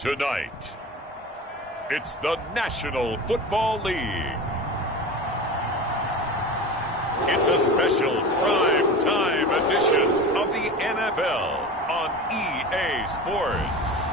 Tonight, it's the National Football League. It's a special prime time edition of the NFL on EA Sports.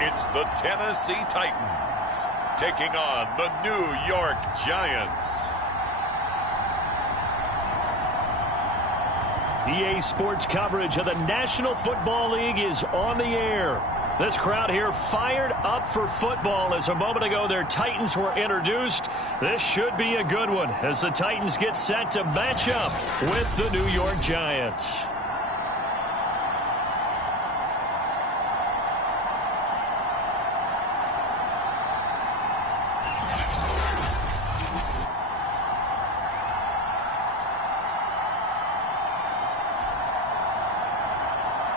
It's the Tennessee Titans taking on the New York Giants. EA Sports coverage of the National Football League is on the air. This crowd here fired up for football as a moment ago their Titans were introduced. This should be a good one as the Titans get set to match up with the New York Giants.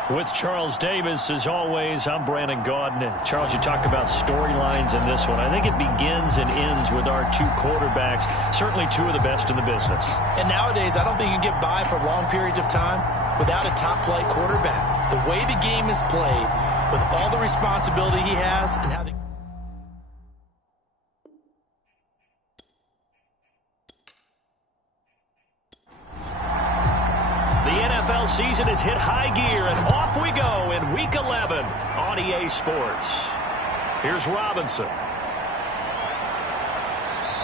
With Charles Davis, as always, I'm Brandon Gaudin. Charles, you talk about storylines in this one. I think it begins and ends with our two quarterbacks, certainly two of the best in the business. And nowadays, I don't think you can get by for long periods of time without a top-flight quarterback. The way the game is played, with all the responsibility he has, and how the season has hit high gear, and off we go in Week 11 on EA Sports. Here's Robinson.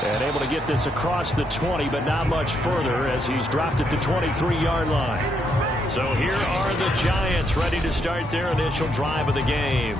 And able to get this across the 20, but not much further as he's dropped it to 23-yard line. So here are the Giants ready to start their initial drive of the game.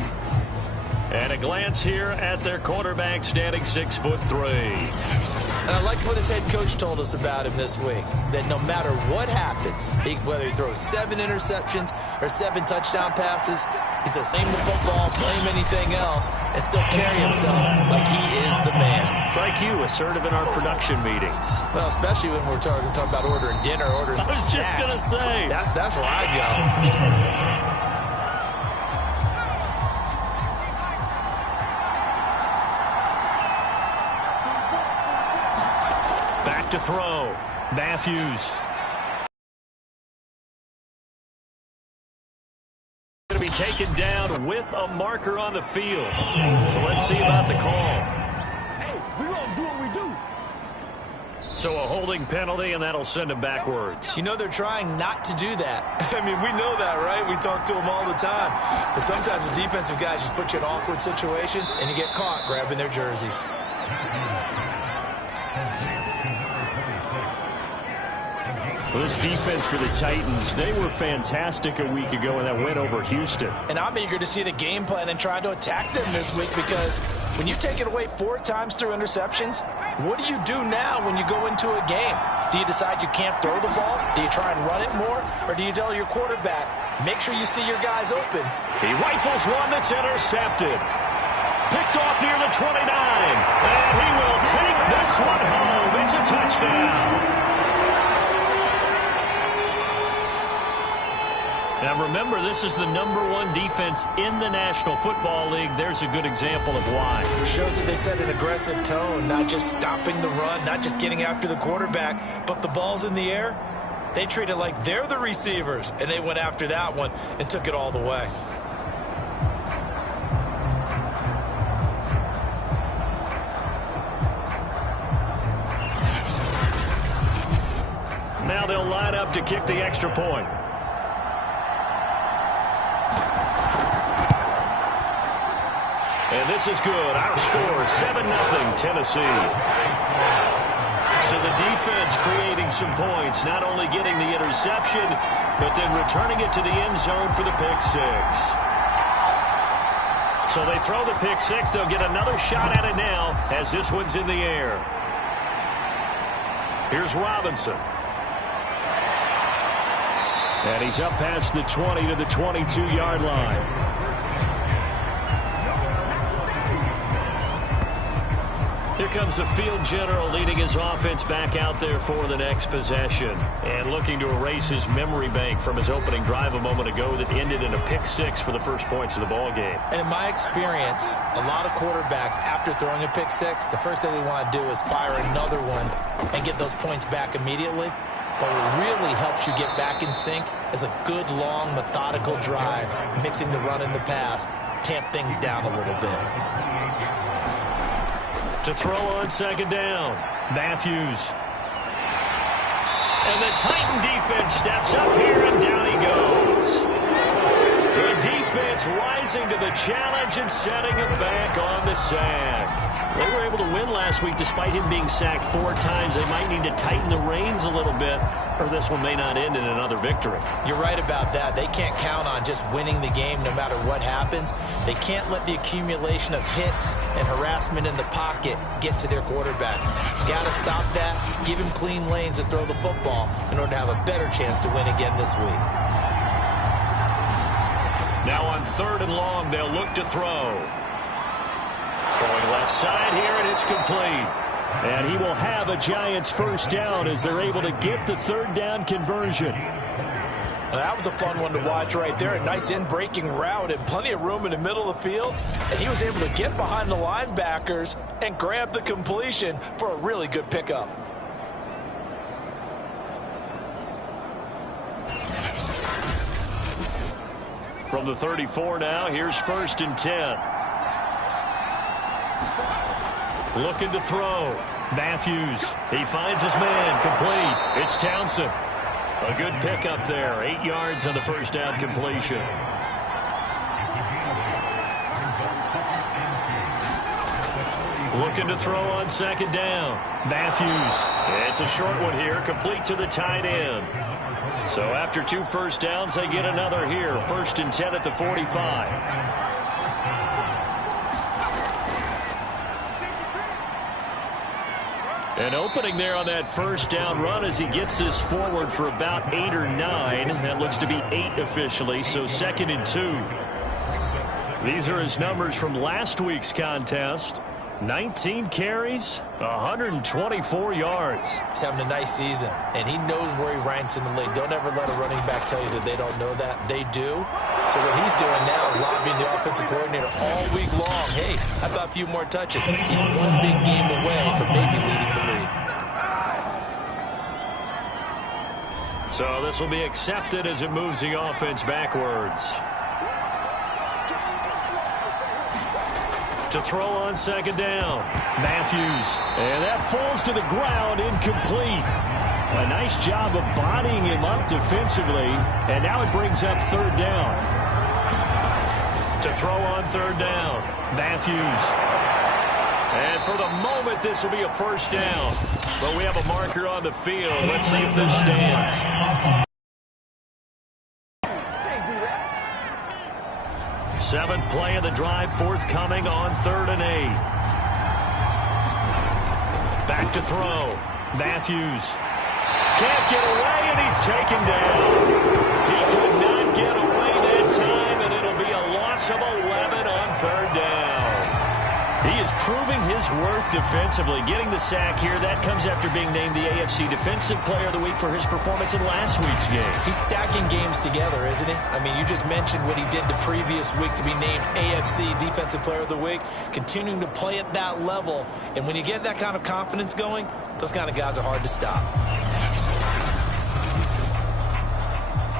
And a glance here at their quarterback standing 6'3". And I like what his head coach told us about him this week, that no matter what happens, whether he throws 7 interceptions or 7 touchdown passes, he's the same with football, blame anything else, and still carry himself like he is the man. It's like you, assertive in our production meetings. Well, especially when we're talking about ordering dinner, ordering some snacks. I was just going to say. That's where I go. To throw. Matthews. Going to be taken down with a marker on the field. So let's see about the call. Hey, we're going to do what we do. So a holding penalty, and that'll send him backwards. You know they're trying not to do that. I mean, we know that, right? We talk to them all the time. But sometimes the defensive guys just put you in awkward situations, and you get caught grabbing their jerseys. Well, this defense for the Titans, they were fantastic a week ago in that win over Houston. And I'm eager to see the game plan and try to attack them this week, because when you take it away 4 times through interceptions, what do you do now when you go into a game? Do you decide you can't throw the ball? Do you try and run it more? Or do you tell your quarterback, make sure you see your guys open? He rifles one that's intercepted. Picked off near the 29. And he will take this one home. It's a touchdown. Now, remember, this is the #1 defense in the National Football League. There's a good example of why. It shows that they set an aggressive tone, not just stopping the run, not just getting after the quarterback, but the ball's in the air. They treat it like they're the receivers, and they went after that one and took it all the way. Now they'll line up to kick the extra point. And this is good. Our score, 7-0 Tennessee. So the defense creating some points, not only getting the interception, but then returning it to the end zone for the pick 6. So they throw the pick 6. They'll get another shot at it now as this one's in the air. Here's Robinson. And he's up past the 20 to the 22-yard line. Here comes the field general leading his offense back out there for the next possession. And looking to erase his memory bank from his opening drive a moment ago that ended in a pick-6 for the first points of the ball game. And in my experience, a lot of quarterbacks, after throwing a pick-6, the first thing they want to do is fire another one and get those points back immediately. But what really helps you get back in sync is a good, long, methodical drive, mixing the run and the pass, tamp things down a little bit. To throw on second down, Matthews. And the Titan defense steps up here, and down he goes. The defense rising to the challenge and setting him back on the sack. They were able to win last week despite him being sacked 4 times. They might need to tighten the reins a little bit, or this one may not end in another victory. You're right about that. They can't count on just winning the game no matter what happens. They can't let the accumulation of hits and harassment in the pocket get to their quarterback. Got to stop that, give him clean lanes and throw the football in order to have a better chance to win again this week. Now on 3rd and long, they'll look to throw. Throwing left side here, and it's complete. And he will have a Giants first down as they're able to get the 3rd down conversion. Well, that was a fun one to watch right there. A nice in-breaking route and plenty of room in the middle of the field. And he was able to get behind the linebackers and grab the completion for a really good pickup. From the 34 now, here's 1st and 10. Looking to throw. Matthews. He finds his man. Complete. It's Townsend. A good pickup there. 8 yards on the first down completion. Looking to throw on second down. Matthews. It's a short one here. Complete to the tight end. So after 2 first downs, they get another here. 1st and 10 at the 45. An opening there on that first down run as he gets this forward for about 8 or 9. That looks to be 8 officially, so 2nd and 2. These are his numbers from last week's contest. 19 carries, 124 yards. He's having a nice season, and he knows where he ranks in the league. Don't ever let a running back tell you that they don't know that. They do. So what he's doing now is lobbying the offensive coordinator all week long. Hey, how about a few more touches? He's one big game away from maybe leading the league. So this will be accepted as it moves the offense backwards. To throw on second down. Matthews. And that falls to the ground, incomplete. A nice job of bodying him up defensively. And now it brings up 3rd down. To throw on 3rd down. Matthews. And for the moment, this will be a first down. But we have a marker on the field. Let's see if this stands. 7th play of the drive forthcoming on 3rd and 8. Back to throw. Matthews. Can't get away, and he's taken down. He could not get away that time, and it'll be a loss of 11 on 3rd down. He is proving his worth defensively. Getting the sack here, that comes after being named the AFC Defensive Player of the Week for his performance in last week's game. He's stacking games together, isn't he? I mean, you just mentioned what he did the previous week to be named AFC Defensive Player of the Week, continuing to play at that level. And when you get that kind of confidence going, those kind of guys are hard to stop.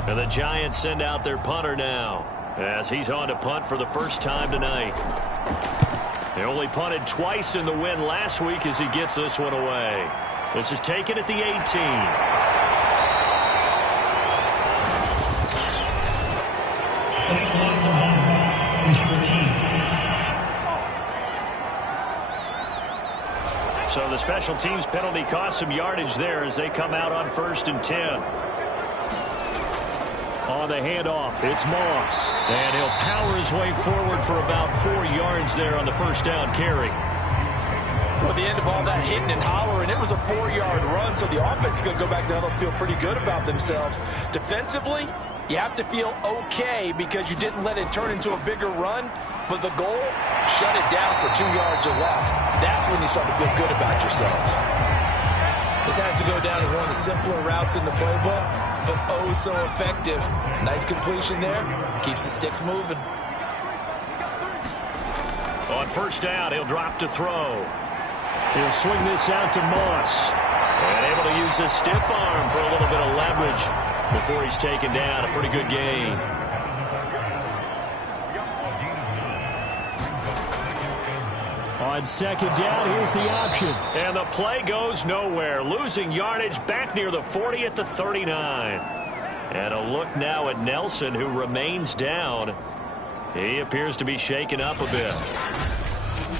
And the Giants send out their punter now as he's on to punt for the first time tonight. He only punted twice in the win last week as he gets this one away. This is taken at the 18. So the special teams penalty cost some yardage there as they come out on 1st and 10. On the handoff, it's Moss. And he'll power his way forward for about 4 yards there on the first down carry. Well, the end of all that hitting and hollering, it was a 4-yard run, so the offense is going to go back down and feel pretty good about themselves. Defensively, you have to feel okay because you didn't let it turn into a bigger run. but the goal, shut it down for 2 yards or less. That's when you start to feel good about yourselves. This has to go down as one of the simpler routes in the playbook, but oh so effective. Nice completion there. Keeps the sticks moving. On first down, he'll drop to throw. He'll swing this out to Moss. And able to use his stiff arm for a little bit of leverage before he's taken down. A pretty good gain. On second down, here's the option. And the play goes nowhere. Losing yardage back near the 40 at the 39. And a look now at Nelson, who remains down. He appears to be shaken up a bit.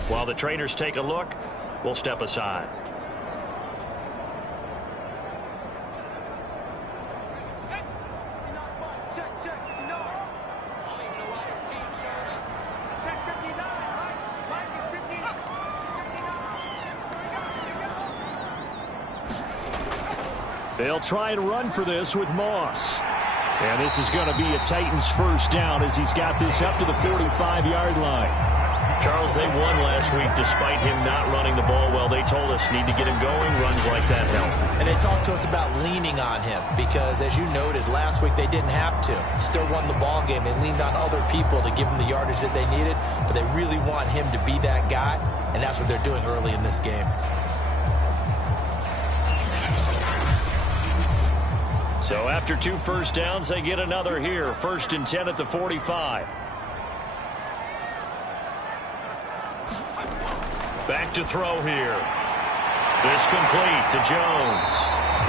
While the trainers take a look, we'll step aside. They'll try and run for this with Moss. And this is going to be a Titans first down as he's got this up to the 45-yard line. Charles, they won last week despite him not running the ball well. They told us need to get him going. Runs like that help. And they talked to us about leaning on him because, as you noted, last week they didn't have to. Still won the ball game. They leaned on other people to give them the yardage that they needed, but they really want him to be that guy, and that's what they're doing early in this game. So after 2 first downs, they get another here. 1st and 10 at the 45. Back to throw here. This complete to Jones.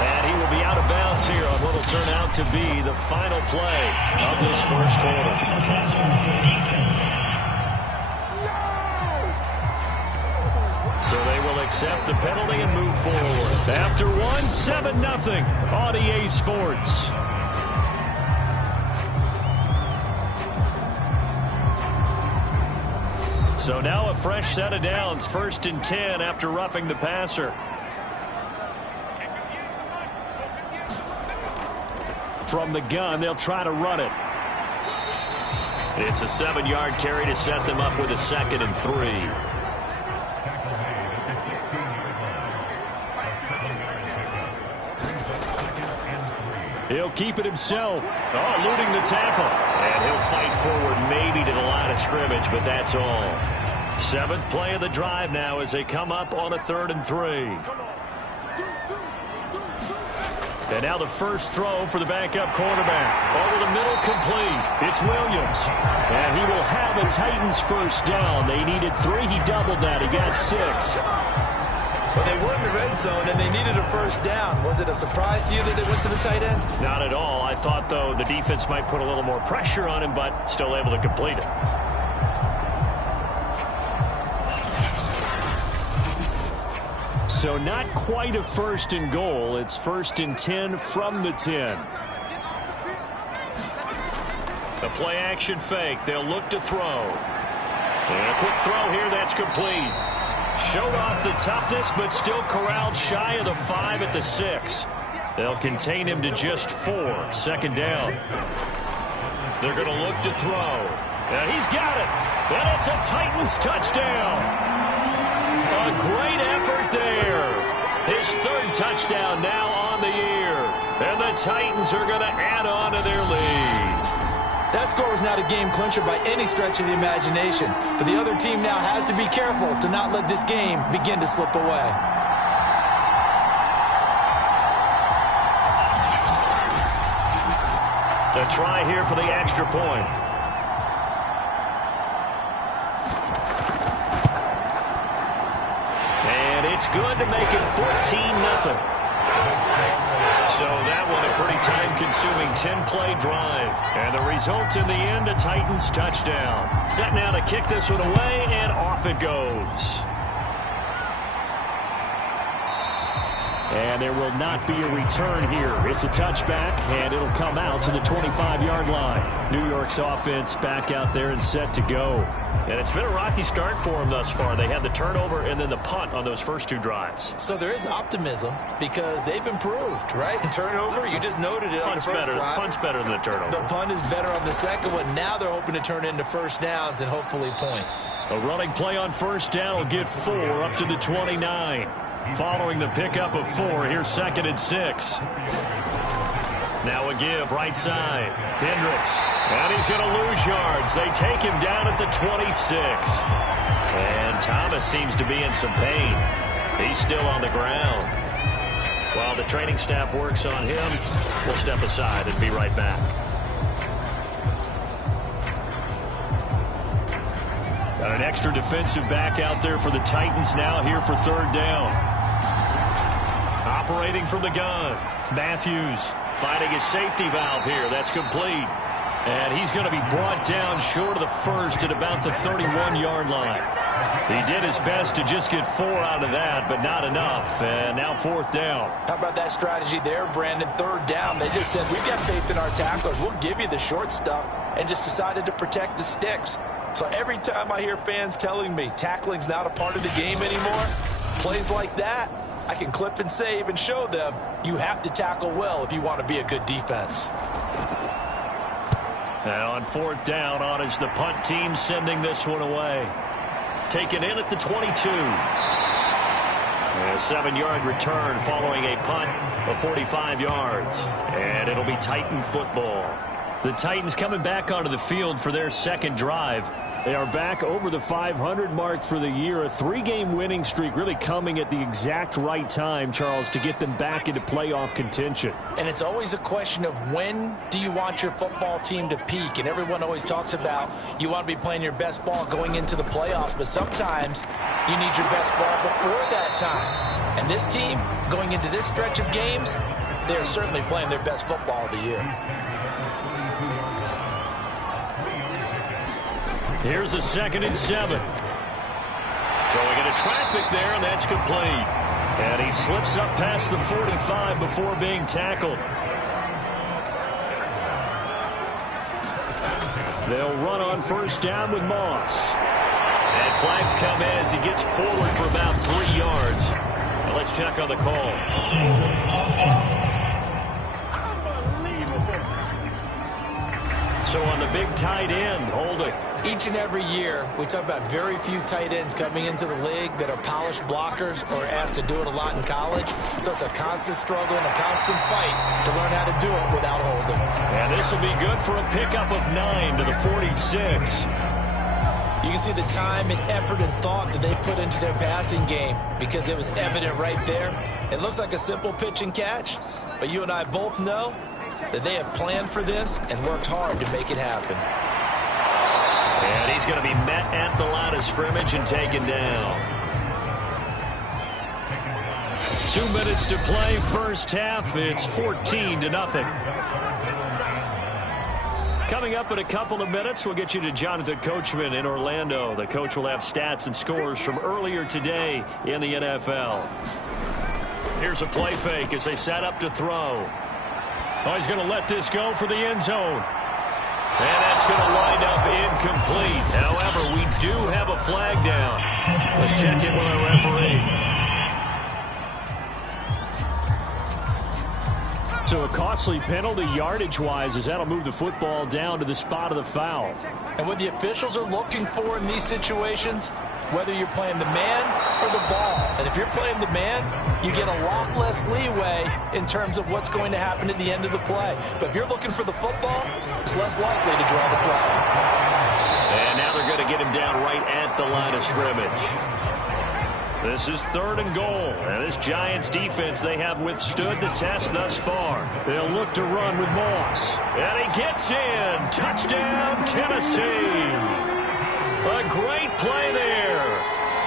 And he will be out of bounds here on what will turn out to be the final play of this first quarter. So they will accept the penalty and move forward. After one, 7-0 on EA Sports. So now a fresh set of downs. 1st and 10 after roughing the passer. From the gun, they'll try to run it. It's a 7-yard carry to set them up with a 2nd and 3. He'll keep it himself. Oh, eluding the tackle. And he'll fight forward maybe to the line of scrimmage, but that's all. 7th play of the drive now as they come up on a 3rd and 3. And now the first throw for the backup quarterback. Over the middle, complete. It's Williams. And he will have a Titans first down. They needed 3. He doubled that. He got 6. Well, they were in the red zone, and they needed a first down. Was it a surprise to you that they went to the tight end? Not at all. I thought, though, the defense might put a little more pressure on him, but still able to complete it. So not quite a 1st and goal. It's 1st and 10 from the 10. The play action fake. They'll look to throw. And a quick throw here. That's complete. Showed off the toughness, but still corralled shy of the 5 at the 6. They'll contain him to just 4. 2nd down. They're going to look to throw. And he's got it. And it's a Titans touchdown. A great effort there. His 3rd touchdown now on the year. And the Titans are going to add on to their lead. That score was not a game clincher by any stretch of the imagination. But the other team now has to be careful to not let this game begin to slip away. To try here for the extra point. And it's good to make it 14-0. So that one a pretty time-consuming 10-play drive. And the result in the end, a Titans touchdown. Set now to kick this one away, and off it goes. And there will not be a return here. It's a touchback, and it'll come out to the 25-yard line. New York's offense back out there and set to go. And it's been a rocky start for them thus far. They had the turnover and then the punt on those first two drives. So there is optimism because they've improved, right? Turnover, you just noted it on the first drive. Punt's better than the turnover. The punt is better on the second one. Now they're hoping to turn into first downs and hopefully points. A running play on first down will get 4 up to the 29. Following the pickup of 4, here's 2nd and 6. Now a give, right side. Hendricks. And he's going to lose yards. They take him down at the 26. And Thomas seems to be in some pain. He's still on the ground. While the training staff works on him, we'll step aside and be right back. Got an extra defensive back out there for the Titans now here for 3rd down. Operating from the gun. Matthews finding his safety valve here. That's complete. And he's going to be brought down short of the first at about the 31-yard line. He did his best to just get 4 out of that, but not enough. And now 4th down. How about that strategy there, Brandon? 3rd down. They just said, we've got faith in our tacklers. We'll give you the short stuff, and just decided to protect the sticks. So every time I hear fans telling me tackling's not a part of the game anymore, plays like that, I can clip and save and show them you have to tackle well if you want to be a good defense. Now on 4th down, on is the punt team sending this one away. Taken in at the 22. A 7-yard return following a punt of 45 yards. And it'll be Titan football. The Titans coming back onto the field for their 2nd drive. They are back over the 500 mark for the year. A 3-game winning streak really coming at the exact right time, Charles, to get them back into playoff contention. And it's always a question of when do you want your football team to peak? And everyone always talks about you want to be playing your best ball going into the playoffs, but sometimes you need your best ball before that time. And this team, going into this stretch of games, they are certainly playing their best football of the year. Here's a 2nd and 7. Throwing into traffic there, and that's complete. And he slips up past the 45 before being tackled. They'll run on 1st down with Moss. And flags come in as he gets forward for about 3 yards. Now let's check on the call. So on the big tight end, holding. Each and every year, we talk about very few tight ends coming into the league that are polished blockers or asked to do it a lot in college. So it's a constant struggle and a constant fight to learn how to do it without holding. And this will be good for a pickup of 9 to the 46. You can see the time and effort and thought that they put into their passing game because it was evident right there. It looks like a simple pitch and catch, but you and I both know that they have planned for this and worked hard to make it happen. And he's going to be met at the line of scrimmage and taken down. 2 minutes to play, first half. It's 14-0. Coming up in a couple of minutes, we'll get you to Jonathan Coachman in Orlando. The coach will have stats and scores from earlier today in the NFL. Here's a play fake as they set up to throw. Oh, he's going to let this go for the end zone. And that's going to wind up incomplete. However, we do have a flag down. Let's check in with our referee. So a costly penalty yardage-wise as that'll move the football down to the spot of the foul. And what the officials are looking for in these situations, whether you're playing the man or the ball. And if you're playing the man, you get a lot less leeway in terms of what's going to happen at the end of the play. But if you're looking for the football, it's less likely to draw the flag. And now they're going to get him down right at the line of scrimmage. This is 3rd and goal. And this Giants defense, they have withstood the test thus far. They'll look to run with Moss. And he gets in. Touchdown, Tennessee. A great play there.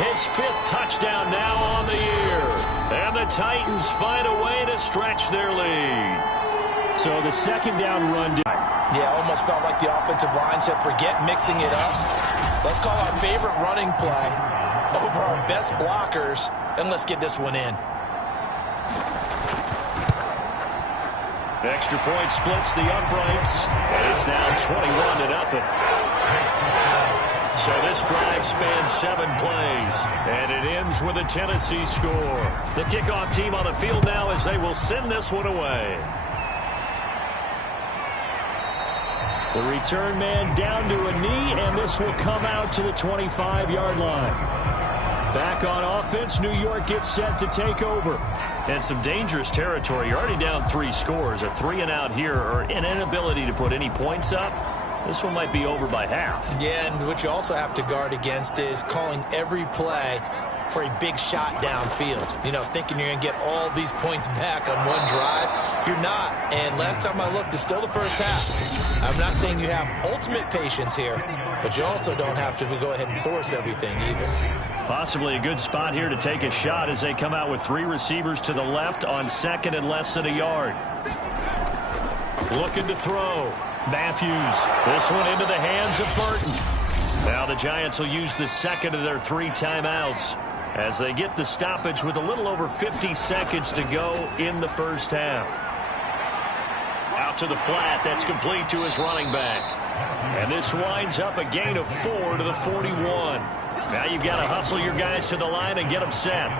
His 5th touchdown now on the year. And the Titans find a way to stretch their lead. So the 2nd down run. Yeah, almost felt like the offensive line said, forget mixing it up. Let's call our favorite running play over our best blockers, and let's get this one in. Extra point splits the uprights, and it's now 21-0. So this drive spans 7 plays, and it ends with a Tennessee score. The kickoff team on the field now as they will send this one away. The return man down to a knee, and this will come out to the 25-yard line. Back on offense, New York gets set to take over. And some dangerous territory. You're already down 3 scores. A 3-and-out here, or an inability to put any points up. This one might be over by half. Yeah, and what you also have to guard against is calling every play for a big shot downfield. You know, thinking you're going to get all these points back on one drive. You're not. And last time I looked, it's still the first half. I'm not saying you have ultimate patience here, but you also don't have to go ahead and force everything either. Possibly a good spot here to take a shot as they come out with 3 receivers to the left on second and less than a yard. Looking to throw. Matthews. This one into the hands of Burton. Now the Giants will use the second of their 3 timeouts as they get the stoppage with a little over 50 seconds to go in the first half. Out to the flat. That's complete to his running back. And this winds up a gain of 4 to the 41. Now you've got to hustle your guys to the line and get them set.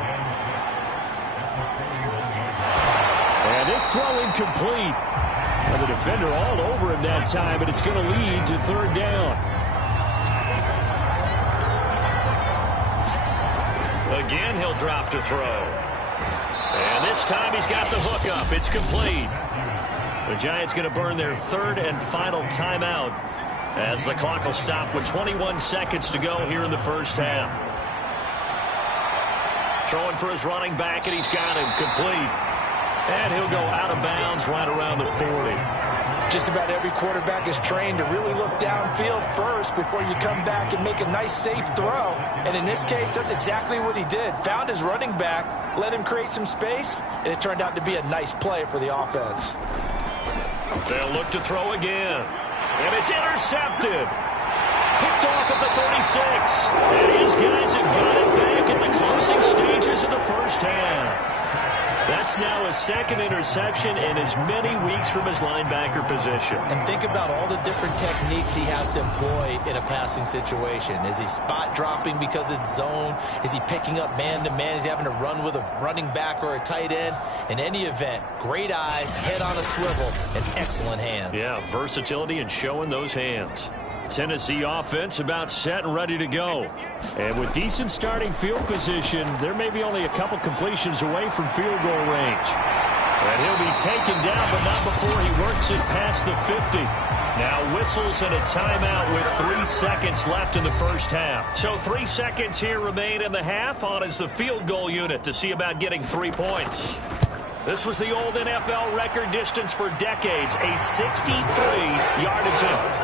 And this throw incomplete. And the defender all over him that time, but it's going to lead to 3rd down. Again, he'll drop to throw. And this time he's got the hook up. It's complete. The Giants going to burn their 3rd and final timeout as the clock will stop with 21 seconds to go here in the first half. Throwing for his running back, and he's got him complete. And he'll go out of bounds right around the 40. Just about every quarterback is trained to really look downfield first before you come back and make a nice, safe throw. And in this case, that's exactly what he did. Found his running back, let him create some space, and it turned out to be a nice play for the offense. They'll look to throw again. And it's intercepted. Picked off at the 36. And these guys have got it back at the closing stages of the first half. That's now his 2nd interception in as many weeks from his linebacker position. And think about all the different techniques he has to employ in a passing situation. Is he spot dropping because it's zone? Is he picking up man-to-man? Is he having to run with a running back or a tight end? In any event, great eyes, head on a swivel, and excellent hands. Yeah, versatility and showing those hands. Tennessee offense about set and ready to go. And with decent starting field position, there may be only a couple completions away from field goal range. And he'll be taken down, but not before he works it past the 50. Now whistles and a timeout with 3 seconds left in the first half. So 3 seconds here remain in the half. On is the field goal unit to see about getting 3 points. This was the old NFL record distance for decades, a 63-yard attempt.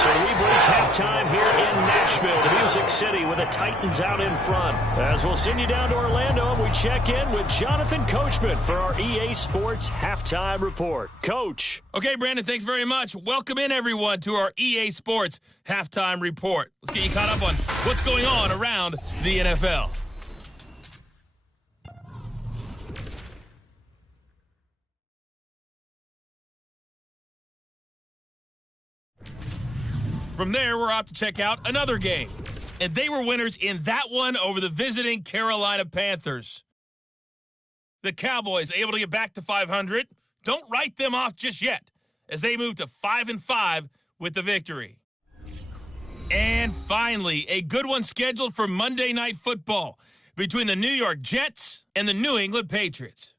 So we've reached halftime here in Nashville, the Music City, with the Titans out in front. As we'll send you down to Orlando, and we check in with Jonathan Coachman for our EA Sports Halftime Report. Coach. Okay, Brandon, thanks very much. Welcome in, everyone, to our EA Sports Halftime Report. Let's get you caught up on what's going on around the NFL. From there, we're off to check out another game. And they were winners in that one over the visiting Carolina Panthers. The Cowboys able to get back to 500. Don't write them off just yet, as they move to 5-5 with the victory. And finally, a good one scheduled for Monday Night Football between the New York Jets and the New England Patriots.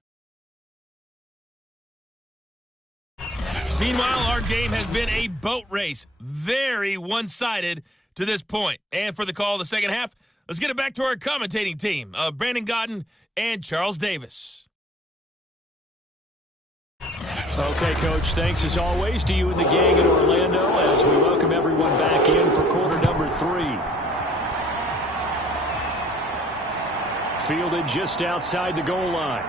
Meanwhile, our game has been a boat race, very one-sided to this point. And for the call of the second half, let's get it back to our commentating team, Brandon Godden and Charles Davis. Okay, Coach, thanks as always to you and the gang in Orlando as we welcome everyone back in for quarter number 3. Fielded just outside the goal line.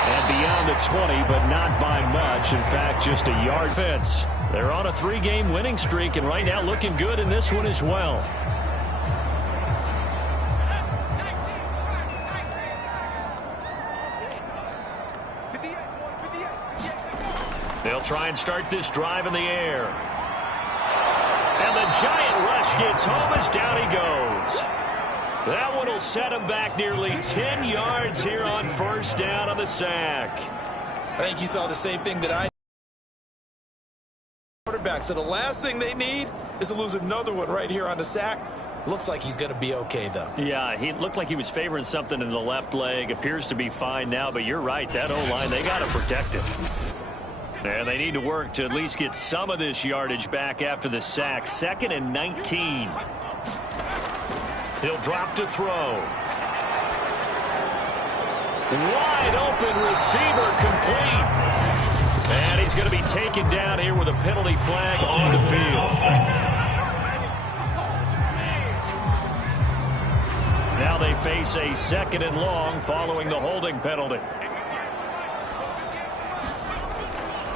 And beyond the 20, but not by much. In fact, just a yard fence. They're on a 3-game winning streak, and right now looking good in this one as well. try and start this drive in the air. And the giant rush gets home as down he goes. That one will set him back nearly 10 yards here on first down on the sack. I think you saw the same thing that I quarterback. So the last thing they need is to lose another one right here on the sack. Looks like he's going to be okay, though. Yeah, he looked like he was favoring something in the left leg. Appears to be fine now, but you're right. That O-line, they got to protect it. And they need to work to at least get some of this yardage back after the sack. 2nd and 19. He'll drop to throw. Wide open receiver complete. And he's going to be taken down here with a penalty flag on the field. Now they face a 2nd and long following the holding penalty.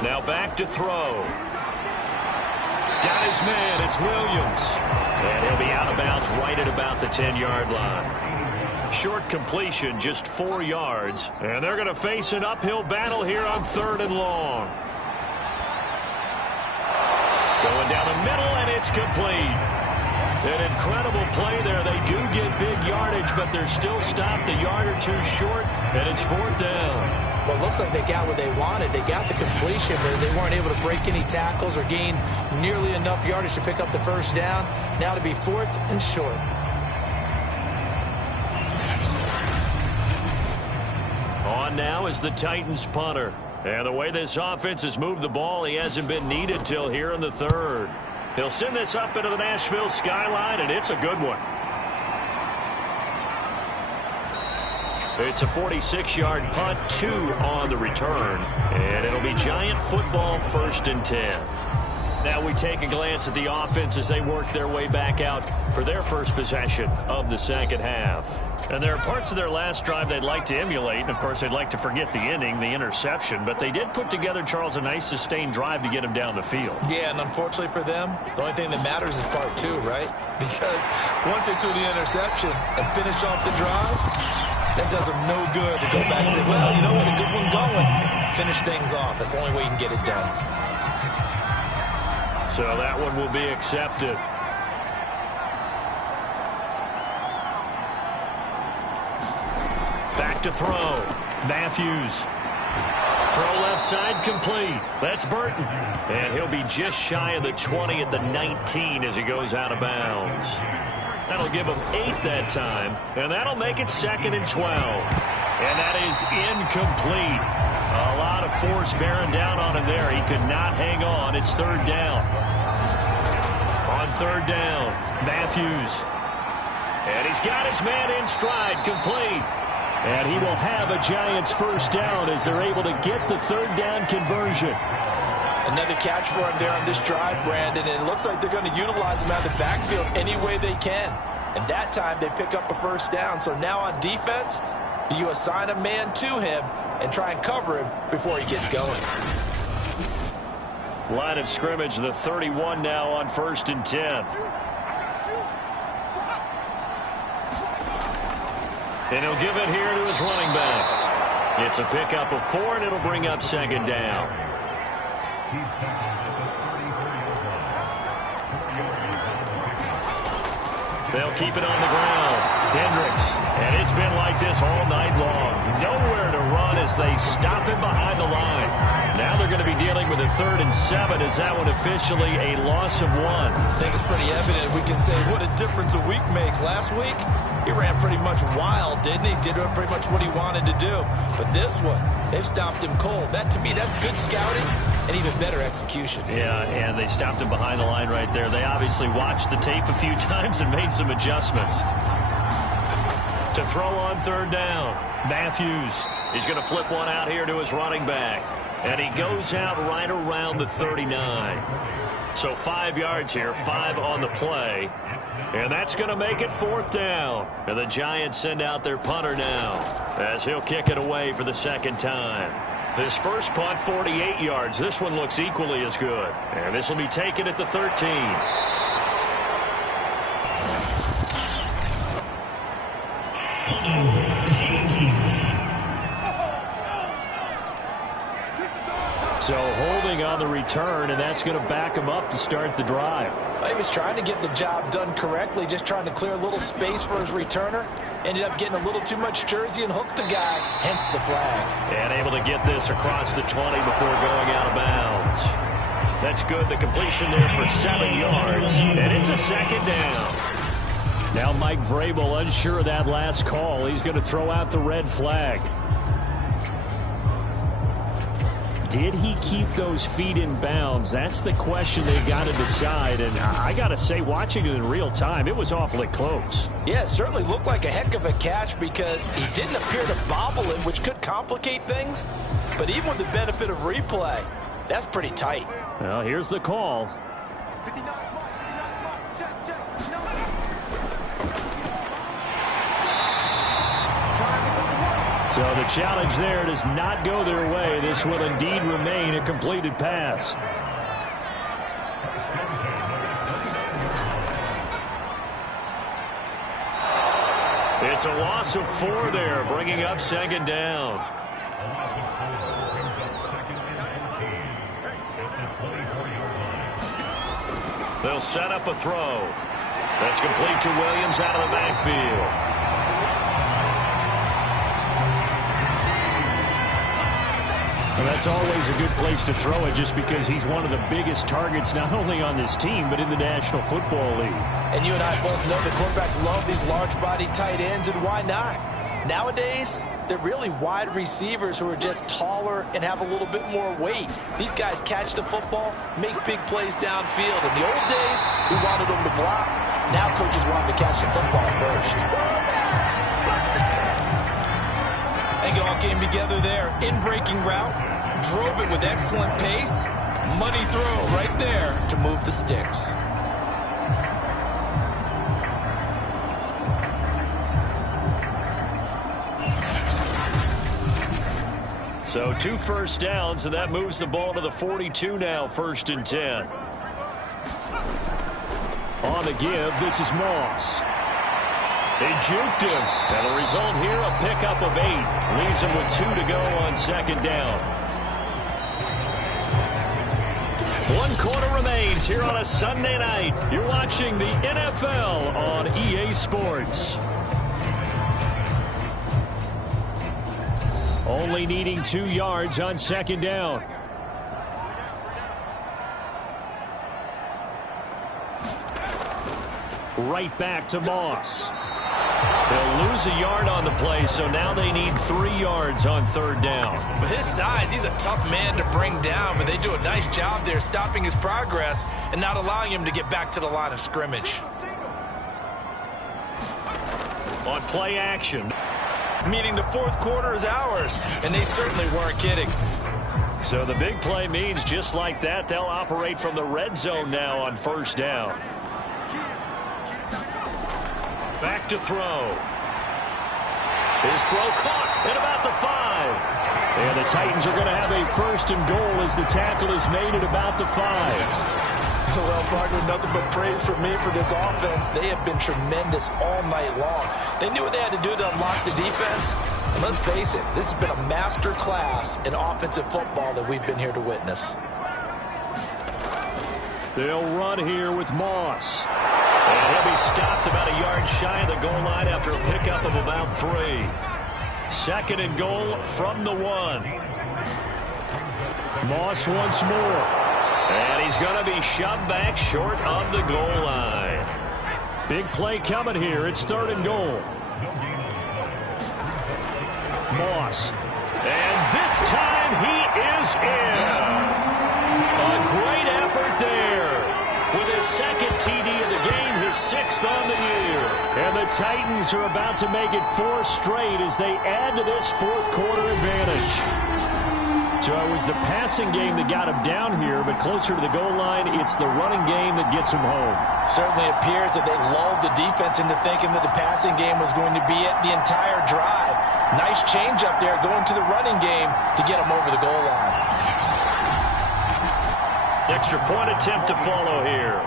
Now back to throw. Got his man. It's Williams. And he'll be out of bounds right at about the 10-yard line. Short completion, just 4 yards. And they're going to face an uphill battle here on 3rd and long. Going down the middle, and it's complete. An incredible play there. They do get big yardage, but they're still stopped a yard or two short, and it's 4th down. Well, it looks like they got what they wanted. They got the completion, but they weren't able to break any tackles or gain nearly enough yardage to pick up the first down. Now to be 4th and short. On now is the Titans punter. And the way this offense has moved the ball, he hasn't been needed till here in the 3rd. He'll send this up into the Nashville skyline, and it's a good one. It's a 46-yard punt, 2 on the return, and it'll be Giant football 1st and 10. Now we take a glance at the offense as they work their way back out for their first possession of the 2nd half. And there are parts of their last drive they'd like to emulate, and of course they'd like to forget the ending, the interception, but they did put together, Charles, a nice sustained drive to get him down the field. Yeah, and unfortunately for them, the only thing that matters is part 2, right? Because once they threw the interception and finished off the drive, that does them no good to go back and say, well, you know what, a good one going. Finish things off. That's the only way you can get it done. So that one will be accepted. Back to throw. Matthews. Throw left side complete. That's Burton. And he'll be just shy of the 20 at the 19 as he goes out of bounds. That'll give him 8 that time. And that'll make it 2nd and 12. And that is incomplete. A lot of force bearing down on him there. He could not hang on. It's 3rd down. On 3rd down, Matthews. And he's got his man in stride, complete. And he will have a Giants first down as they're able to get the 3rd down conversion. Another catch for him there on this drive, Brandon, and it looks like they're going to utilize him out of the backfield any way they can. And that time they pick up a first down. So now on defense, do you assign a man to him and try and cover him before he gets going? Line of scrimmage, the 31 now on 1st and 10. And he'll give it here to his running back. It's a pickup of 4, and it'll bring up 2nd down. They'll keep it on the ground. Hendricks. And it's been like this all night long. Nowhere to run as they stop him behind the line. Now they're going to be dealing with a 3rd and 7. Is that one officially a loss of 1? I think it's pretty evident. We can say what a difference a week makes. Last week, he ran pretty much wild, didn't he? Did pretty much what he wanted to do. But this one, they've stopped him cold. That, to me, that's good scouting and even better execution. Yeah, and they stopped him behind the line right there. They obviously watched the tape a few times and made some adjustments. To throw on 3rd down, Matthews. He's going to flip one out here to his running back. And he goes out right around the 39. So 5 yards here, 5 on the play. And that's going to make it 4th down. And the Giants send out their punter now as he'll kick it away for the 2nd time. This first punt, 48 yards. This one looks equally as good. And this will be taken at the 13. So holding on the return, and that's going to back him up to start the drive. He was trying to get the job done correctly, just trying to clear a little space for his returner. Ended up getting a little too much jersey and hooked the guy, hence the flag. And able to get this across the 20 before going out of bounds. That's good. The completion there for 7 yards. And it's a second down. Now Mike Vrabel unsure of that last call. He's going to throw out the red flag. Did he keep those feet in bounds? That's the question they've got to decide. And I got to say, watching it in real time, it was awfully close. Yeah, it certainly looked like a heck of a catch because he didn't appear to bobble him, which could complicate things. But even with the benefit of replay, that's pretty tight. Well, here's the call. So the challenge there does not go their way. This will indeed remain a completed pass. It's a loss of 4 there, bringing up second down. They'll set up a throw. That's complete to Williams out of the backfield. Well, that's always a good place to throw it just because he's one of the biggest targets not only on this team but in the National Football League. And you and I both know the quarterbacks love these large-bodied tight ends, and why not? Nowadays, they're really wide receivers who are just taller and have a little bit more weight. These guys catch the football, make big plays downfield. In the old days, we wanted them to block. Now coaches want them to catch the football first. I think it all came together there. In-breaking route, drove it with excellent pace. Money throw right there to move the sticks. So 2 first downs, and that moves the ball to the 42 now, 1st and 10. On the give, this is Moss. They juked him. And the result here, a pickup of 8. Leaves him with 2 to go on 2nd down. 1 quarter remains here on a Sunday night. You're watching the NFL on EA Sports. Only needing 2 yards on 2nd down. Right back to Moss. They'll lose a yard on the play, so now they need 3 yards on 3rd down. With his size, he's a tough man to bring down, but they do a nice job there stopping his progress and not allowing him to get back to the line of scrimmage. On play action. Meaning the 4th quarter is ours, and they certainly weren't kidding. So the big play means just like that, they'll operate from the red zone now on 1st down. Back to throw. His throw caught at about the 5. And the Titans are going to have a 1st and goal as the tackle is made at about the 5. Well, partner, nothing but praise from me for this offense. They have been tremendous all night long. They knew what they had to do to unlock the defense. And let's face it, this has been a master class in offensive football that we've been here to witness. They'll run here with Moss. And he'll be stopped about a yard shy of the goal line after a pickup of about 3. 2nd and goal from the 1. Moss once more. And he's going to be shoved back short of the goal line. Big play coming here. It's 3rd and goal. Moss. And this time he is in. A great effort there. With his 2nd TD of the game, his 6th on the year. And the Titans are about to make it 4 straight as they add to this 4th quarter advantage. So it was the passing game that got him down here, but closer to the goal line, it's the running game that gets him home. Certainly appears that they lulled the defense into thinking that the passing game was going to be it the entire drive. Nice change up there going to the running game to get him over the goal line. Extra point attempt to follow here.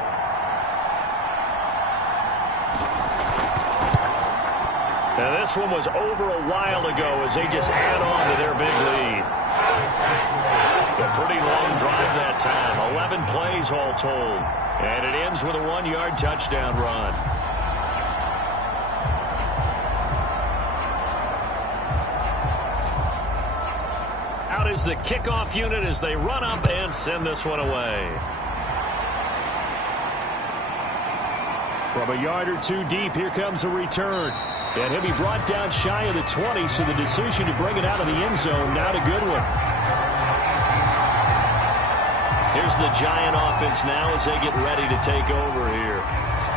Now this one was over a while ago as they just add on to their big lead. A pretty long drive that time. 11 plays all told. And it ends with a 1-yard touchdown run. Out is the kickoff unit as they run up and send this one away. From a yard or two deep, here comes a return. And he'll be brought down shy of the 20, so the decision to bring it out of the end zone, not a good one. Here's the Giant offense now as they get ready to take over here.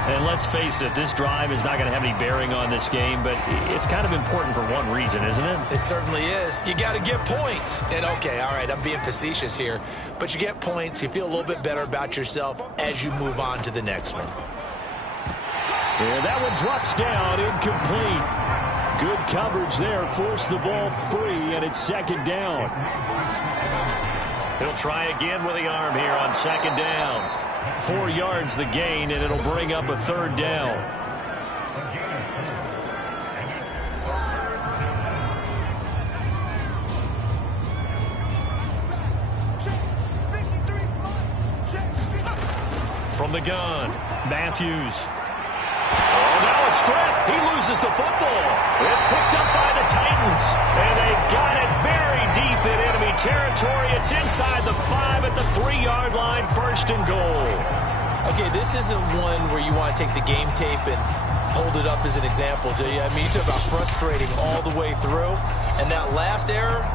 And let's face it, this drive is not going to have any bearing on this game, but it's kind of important for one reason, isn't it? It certainly is. You got to get points. And, okay, all right, I'm being facetious here, but you get points, you feel a little bit better about yourself as you move on to the next one. And that one drops down, incomplete. Good coverage there, forced the ball free, and it's second down. He'll try again with the arm here on second down. 4 yards the gain, and it'll bring up a third down. From the gun, Matthews. Oh, now a strip. He loses the football. It's picked up by the Titans, and they've got it very deep in enemy territory. It's inside the 5 at the 3-yard line, first and goal. Okay, this isn't one where you want to take the game tape and hold it up as an example, do you? I mean, you talk about frustrating all the way through, and that last error,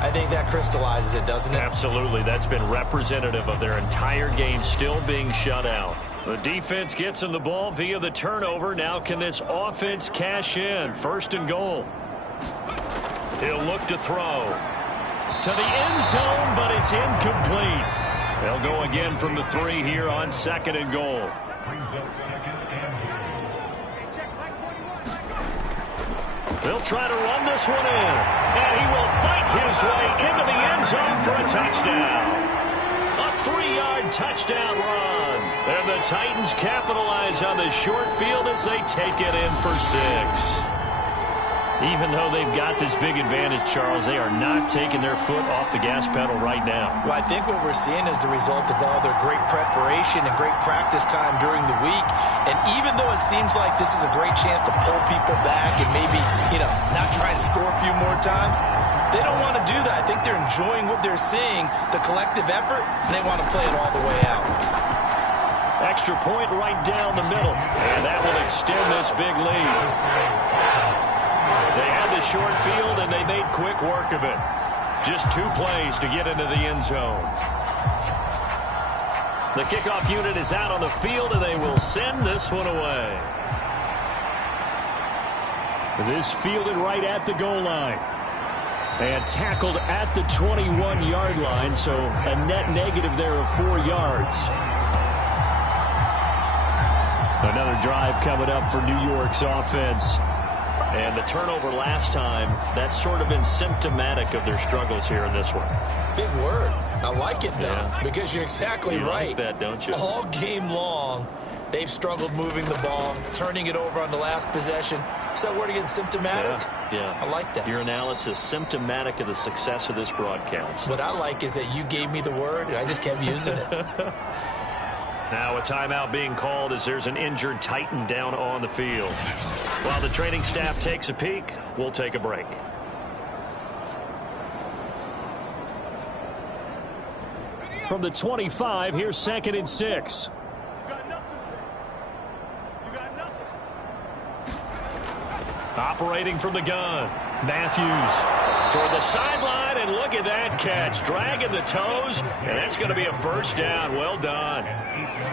I think that crystallizes it, doesn't it? Absolutely. That's been representative of their entire game still being shut out. The defense gets him the ball via the turnover. Now can this offense cash in? First and goal. He'll look to throw to the end zone, but it's incomplete. They'll go again from the 3 here on second and goal. They'll try to run this one in, and he will fight his way into the end zone for a touchdown. A 3-yard touchdown run. And the Titans capitalize on the short field as they take it in for 6. Even though they've got this big advantage, Charles, they are not taking their foot off the gas pedal right now. Well, I think what we're seeing is the result of all their great preparation and great practice time during the week. And even though it seems like this is a great chance to pull people back and maybe, not try and score a few more times, they don't want to do that. I think they're enjoying what they're seeing, the collective effort, and they want to play it all the way out. Extra point right down the middle, and that will extend this big lead. They had the short field, and they made quick work of it. Just 2 plays to get into the end zone. The kickoff unit is out on the field, and they will send this one away. This fielded right at the goal line. And tackled at the 21-yard line, so a net negative there of 4 yards. Another drive coming up for New York's offense. And the turnover last time, that's sort of been symptomatic of their struggles here in this one. Big word. I like it, though, because you're exactly right. You like that, don't you? All game long, they've struggled moving the ball, turning it over on the last possession. Is that word again, symptomatic? Yeah. I like that. Your analysis, symptomatic of the success of this broadcast. What I like is that you gave me the word, and I just kept using it. Now a timeout being called as there's an injured Titan down on the field. While the training staff takes a peek, we'll take a break. From the 25, here's second and 6. Operating from the gun, Matthews toward the sideline, and look at that catch, dragging the toes, and that's going to be a first down. Well done.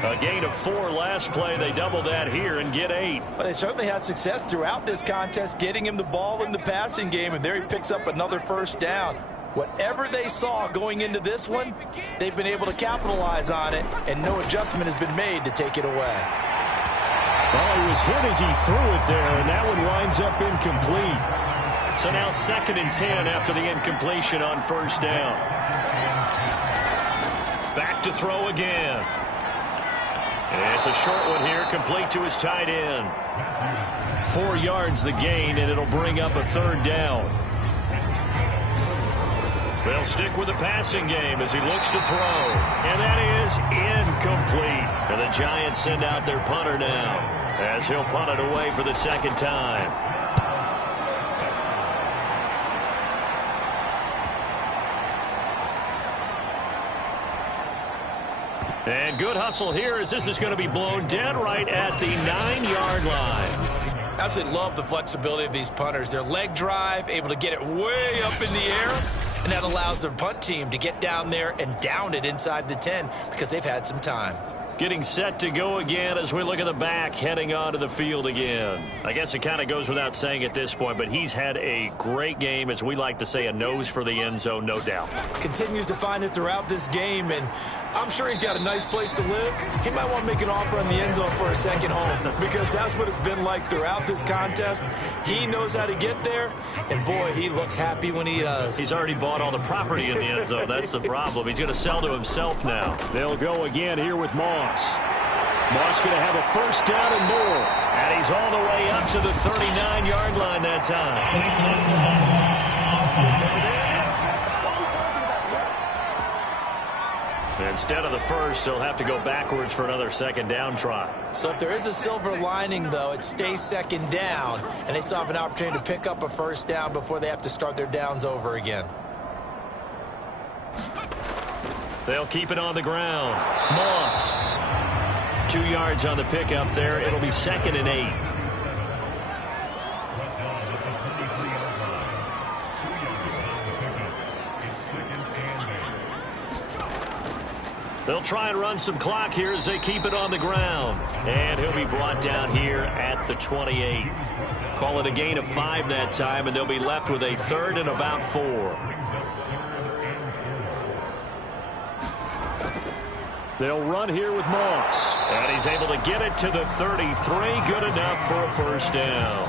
A gain of 4 last play. They double that here and get 8. Well, they certainly had success throughout this contest, getting him the ball in the passing game, and there he picks up another first down. Whatever they saw going into this one, they've been able to capitalize on it, and no adjustment has been made to take it away. Well, he was hit as he threw it there, and that one winds up incomplete. So now second and 10 after the incompletion on first down. Back to throw again. And it's a short one here, complete to his tight end. 4 yards the gain, and it'll bring up a third down. They'll stick with the passing game as he looks to throw. And that is incomplete. And the Giants send out their punter now as he'll punt it away for the second time. And good hustle here as this is going to be blown dead right at the 9-yard line. Absolutely love the flexibility of these punters. Their leg drive, able to get it way up in the air, and that allows their punt team to get down there and down it inside the 10 because they've had some time. Getting set to go again as we look at the back, heading onto the field again. I guess it kind of goes without saying at this point, but he's had a great game, as we like to say, a nose for the end zone, no doubt. Continues to find it throughout this game, and I'm sure he's got a nice place to live. He might want to make an offer on the end zone for a second home because that's what it's been like throughout this contest. He knows how to get there, and boy, he looks happy when he does. He's already bought all the property in the end zone. That's the problem. He's going to sell to himself now. They'll go again here with Moss. Moss going to have a first down and more. And he's all the way up to the 39-yard line that time. Instead of the first, he'll have to go backwards for another second down try. So if there is a silver lining, though, it stays second down, and they still have an opportunity to pick up a first down before they have to start their downs over again. They'll keep it on the ground. Moss. 2 yards on the pickup there. It'll be 2nd and 8. They'll try and run some clock here as they keep it on the ground. And he'll be brought down here at the 28. Call it a gain of 5 that time, and they'll be left with a 3rd and about 4. They'll run here with Moss. And he's able to get it to the 33. Good enough for a first down.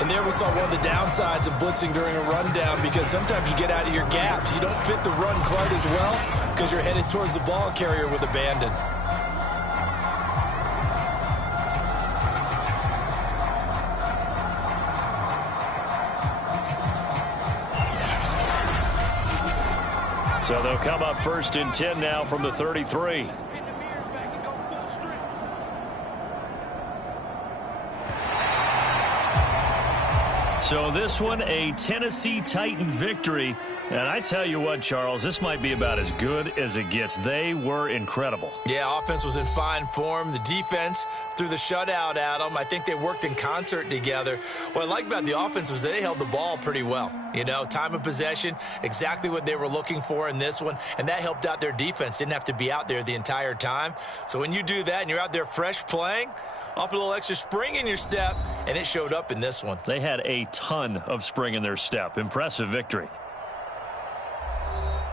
And there we saw one of the downsides of blitzing during a rundown because sometimes you get out of your gaps. You don't fit the run quite as well because you're headed towards the ball carrier with abandon. So they'll come up 1st and 10 now from the 33. So this one, a Tennessee Titan victory. And I tell you what, Charles, this might be about as good as it gets. They were incredible. Yeah, offense was in fine form. The defense threw the shutout at them. I think they worked in concert together. What I like about the offense was they held the ball pretty well. You know, time of possession, exactly what they were looking for in this one. And that helped out their defense. Didn't have to be out there the entire time. So when you do that and you're out there fresh playing, off a little extra spring in your step, and it showed up in this one. They had a ton of spring in their step. Impressive victory.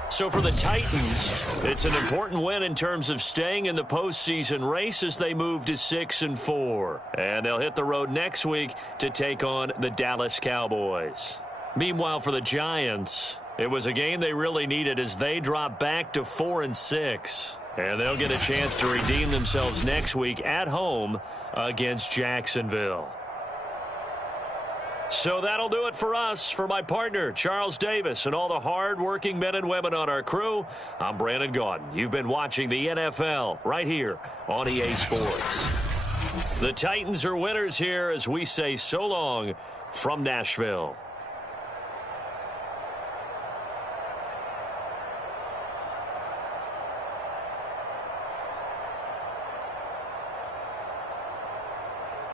So for the Titans, it's an important win in terms of staying in the postseason race as they move to 6-4. And they'll hit the road next week to take on the Dallas Cowboys. Meanwhile, for the Giants, it was a game they really needed as they drop back to 4-6. And they'll get a chance to redeem themselves next week at home against Jacksonville. So that'll do it for us. For my partner, Charles Davis, and all the hard-working men and women on our crew, I'm Brandon Gaudin. You've been watching the NFL right here on EA Sports. The Titans are winners here as we say so long from Nashville.